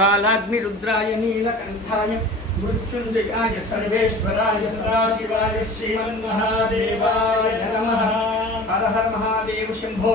కాలాగ్నిరుద్రాయ నీలకంఠాయ మృత్యుంజయాయ సర్వేశ్వరాయ సదాశివాయ శ్రీమన్మహాదేవాయ నమః హర హర మహాదేవ శంభో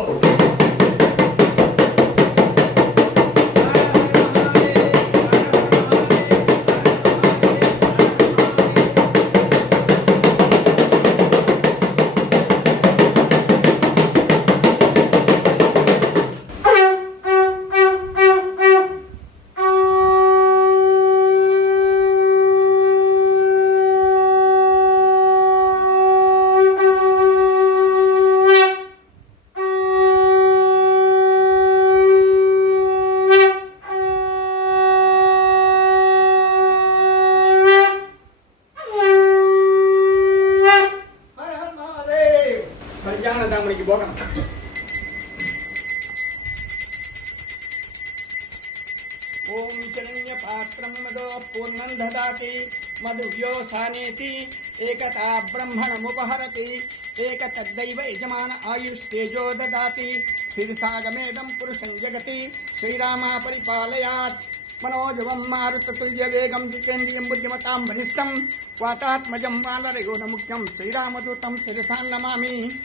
तेजो ददाति शीर्षागमेदं पुरुषं जगति, श्रीरामः परिपालयात्। मनोजवं मारुततुल्यवेगं जितेन्द्रियं बुद्धिमतां बलिष्ठं, वातात्मजं बालरयोधमुख्यं श्रीरामदूतं शिरसां नमामि।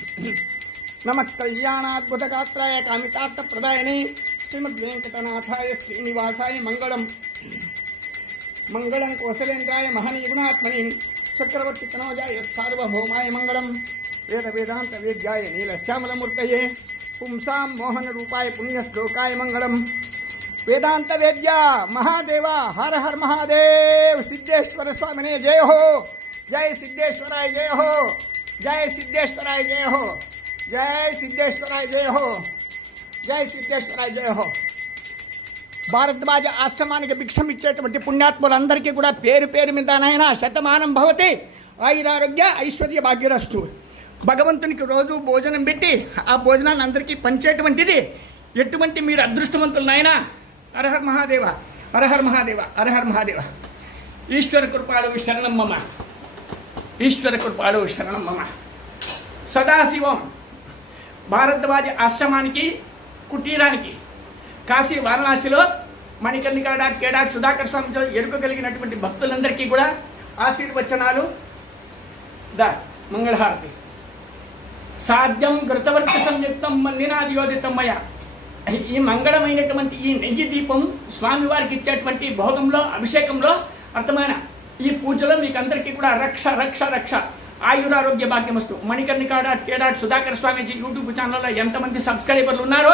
नमस्कल्याणाद्भुतगात्राय कामितार्थप्रदायिने, श्रीमद्वेङ्कटनाथाय श्रीनिवासाय मङ्गलम्। मङ्गलं कौशलेन्द्राय चक्रवर्ती चक्रवर्तितनोजाय सार्वभौमाय मङ्गलम्। తనోజాయ సార్వభౌమాయ మంగళం వేద వేదాంత వేద్యాయ నీలశ్యామలమూర్తయే పుంసాం మోహన రూపాయ పుణ్యశ్లోకాయ మంగళం వేదాంత వేద్య మహాదేవ హర హర మహాదేవ్ సిద్ధేశ్వర స్వామినే జయ హో జయ సిద్ధేశ్వరాయ జయ హో జయ సిద్ధేశ్వరాయ జయ హో జయ సిద్ధేశ్వరాయ జయ హో జయ సిద్ధేశ్వరాయ జయ హో భారద్వాజ ఆశ్రమానికి భిక్షం ఇచ్చేటువంటి పుణ్యాత్ములందరికీ కూడా పేరు పేరు మీద నాయన శతమానం భవతి ఆయురారోగ్య ఐశ్వర్య భాగ్యరస్తు భగవంతునికి రోజు భోజనం పెట్టి ఆ భోజనాన్ని అందరికీ పంచేటువంటిది. ఎటువంటి మీరు అదృష్టవంతులు నాయన? అరహర్ మహాదేవ అరహర్ మహాదేవ అరహర్ మహాదేవ. ఈశ్వర కృపాడు శరణం మమ. ఈశ్వర కృపాడు శరణం మమ. సదాశివం. భారద్వాజ ఆశ్రమానికి కుటీరానికి కాశీ వారణాసిలో Manikarnika dot K dot Sudhakar స్వామితో ఎరుక కలిగినటువంటి భక్తులందరికీ కూడా ఆశీర్వచనాలు. ద మంగళహారతి. సాధ్యం ఘృతవర్తి సంయుక్తం నినాదియోదితమయ ఈ మంగళమైనటువంటి ఈ నెయ్యి దీపం స్వామివారికి ఇచ్చేటువంటి భోగంలో అభిషేకంలో అర్థమైన ఈ పూజలో మీకు అందరికీ కూడా రక్ష రక్ష రక్ష. ఆయురారోగ్య భాగ్యమస్తు. మణికర్ణికాడ డాట్ సుధాకర్ స్వామీజీ యూట్యూబ్ ఛానల్లో ఎంతమంది సబ్స్క్రైబర్లు ఉన్నారో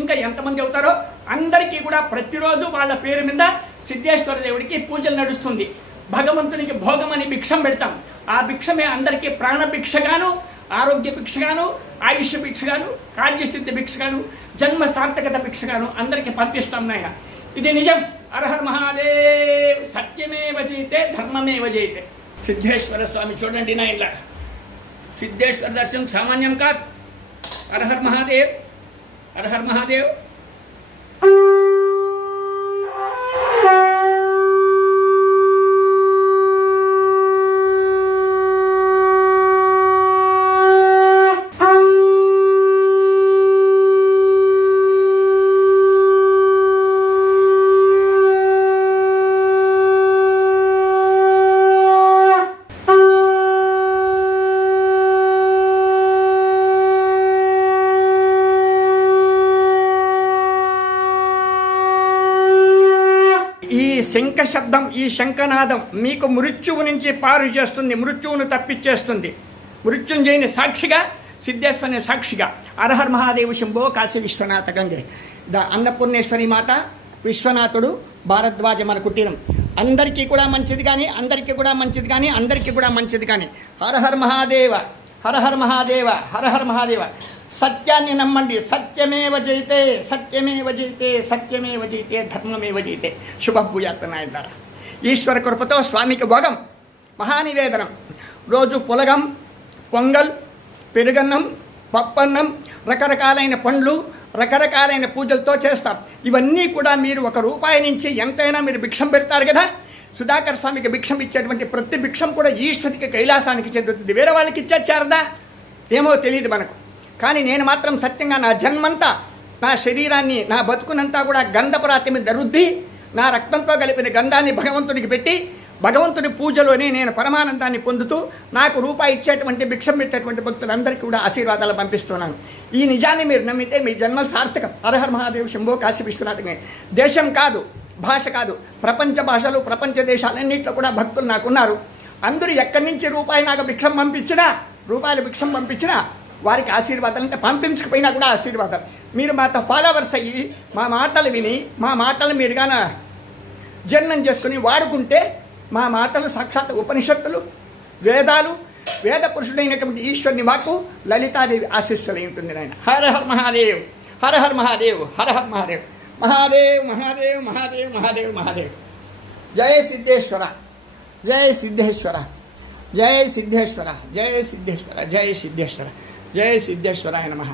ఇంకా ఎంతమంది అవుతారో అందరికీ కూడా ప్రతిరోజు వాళ్ళ పేరు మీద సిద్ధేశ్వర దేవుడికి పూజలు నడుస్తుంది. భగవంతునికి భోగం అని భిక్షం పెడతాం. ఆ భిక్షమే అందరికీ ప్రాణభిక్షగాను ఆరోగ్య భిక్షగాను ఆయుష్ భిక్షగాను కార్యసిద్ధి భిక్షగాను జన్మ సార్థకత భిక్షగాను అందరికీ పంపిస్తాం నాయన. ఇది నిజం. అర్హర్ మహాదేవ్. సత్యమేవ జయితే ధర్మమేవ జయితే సిద్ధేశ్వర స్వామి చూడండి నా ఇలా సిద్ధేశ్వర దర్శనం సామాన్యం కాదు. అర్హర్ మహాదేవ్. అర్హర్ మహాదేవ్ ఈ శంఖ శబ్దం ఈ శంఖనాదం మీకు మృత్యువు నుంచి పారు చేస్తుంది మృత్యువును తప్పించేస్తుంది. మృత్యుంజయుని సాక్షిగా సిద్ధేశ్వరుని సాక్షిగా. అర్హర్ మహాదేవ శంభో కాశీ విశ్వనాథ గంగే. ద అన్నపూర్ణేశ్వరి మాత విశ్వనాథుడు భారద్వాజ మన కుటీరం. అందరికీ కూడా మంచిది కానీ అందరికీ కూడా మంచిది కానీ అందరికీ కూడా మంచిది కానీ. హరహర్ మహాదేవ హరహర్ మహాదేవ హరహర్ మహాదేవ. సత్యాన్ని నమ్మండి. సత్యమేవ జయితే సత్యమేవ జయితే సత్యమేవ జయితే ధర్మమేవ జయితే. శుభభూయాత్మ నాయన ఈశ్వర కృపతో స్వామికి భోగం మహానివేదనం. రోజు పులగం పొంగల్ పెరుగన్నం పప్పన్నం రకరకాలైన పండ్లు రకరకాలైన పూజలతో చేస్తాం. ఇవన్నీ కూడా మీరు ఒక రూపాయి నుంచి ఎంతైనా మీరు భిక్షం పెడతారు కదా? సుధాకర్ స్వామికి భిక్షం ఇచ్చేటువంటి ప్రతి భిక్షం కూడా ఈశ్వరికి కైలాసానికి చెందుతుంది. వేరే వాళ్ళకి ఇచ్చేచ్చారదా? ఏమో తెలియదు మనకు. కానీ నేను మాత్రం సత్యంగా నా జన్మంతా నా శరీరాన్ని నా బతుకునంతా కూడా గంధపురాతి మీద రుద్ది నా రక్తంతో కలిపిన గంధాన్ని భగవంతునికి పెట్టి భగవంతుని పూజలోనే నేను పరమానందాన్ని పొందుతూ నాకు రూపాయి ఇచ్చేటువంటి భిక్షం పెట్టేటువంటి భక్తులందరికీ కూడా ఆశీర్వాదాలు పంపిస్తున్నాను. ఈ నిజాన్ని మీరు నమ్మితే మీ జన్మ సార్థకం. హరహర మహాదేవ్ శంభో కాశీ విశ్వనాథమే. దేశం కాదు భాష కాదు ప్రపంచ భాషలు ప్రపంచ దేశాలన్నింటిలో కూడా భక్తులు నాకున్నారు. అందరూ ఎక్కడి నుంచి రూపాయి నాకు భిక్షం పంపించినా రూపాయలు భిక్షం పంపించినా వారికి ఆశీర్వాదాలు అంటే పంపించకపోయినా కూడా ఆశీర్వాదాలు. మీరు మాతో ఫాలోవర్స్ అయ్యి మా మాటలు విని మా మాటలు మీరు గాన జన్మం చేసుకుని వాడుకుంటే మా మాటలు సాక్షాత్ ఉపనిషత్తులు వేదాలు వేద పురుషుడైనటువంటి ఈశ్వరుని మాకు లలితాదేవి ఆశీస్సులై ఉంటుంది నాయన. హర హర్ మహాదేవ్ హర హర్ మహాదేవ్ హర హర్ మహాదేవ్. మహాదేవ్ మహాదేవ్ మహాదేవ్ మహాదేవ్ మహాదేవ్. జయ సిద్ధేశ్వర జయ సిద్ధేశ్వర జయ సిద్ధేశ్వర జయ సిద్ధేశ్వర జయ సిద్ధేశ్వర. జయ సిద్ధేశ్వరాయ నమ.